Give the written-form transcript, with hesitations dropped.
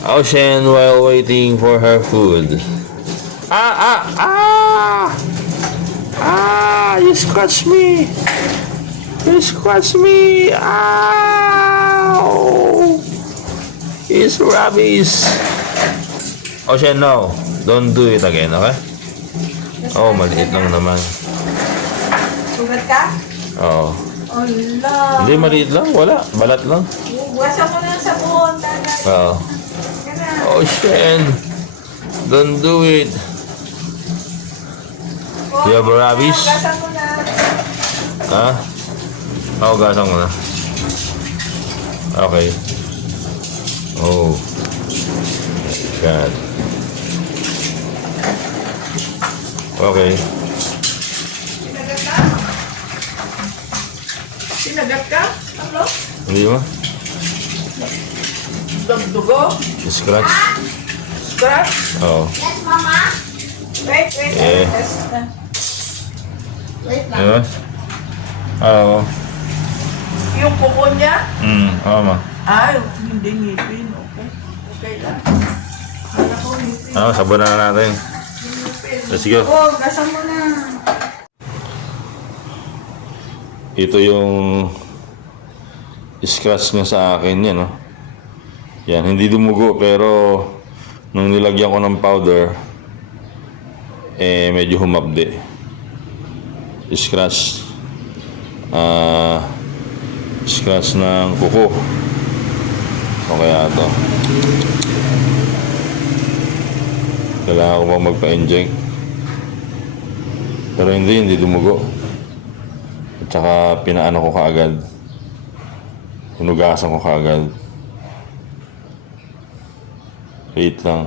Ocean while waiting for her food. You scratched me. You scratched me. Ow. It's rubbish. Ocean, no. Don't do it again, okay? Oh, maliit lang naman. Sugat ka? Oo. Allah. Hindi, maliit lang. Wala. Balat lang. Buwasan mo na sa buhon, tagay. Oo. Ocean. Don't do it. You have rabies? Gasan mo na. Ha? Oo, gasang mo na. Okay. Oh. God. Okay. Sinagat ka? Sinagat ka? Ano? Hindi mo? Dugdugo? Scratch? Scratch? Oo. Yes, Mama. Wait. Eh. Wait lang. Diba? Oo. Yung kuko niya? Oo, ma. Ay, hindi ngipin. Okay. Okay lang. Kala ko ngipin. Ano, sabon na natin. Let's go. Oh, gasan mo na. Ito yung scratch niya sa akin yan, no? Yan, hindi dumugo pero nung nilagyan ko ng powder medyo humabdi. Scratch scratch ng kuko. O kaya ito. Kailangan ko bang magpa-inject? Pero hindi dumugo. At saka pinaano ko kaagad. Hinugasan ko kaagad. Wait lang.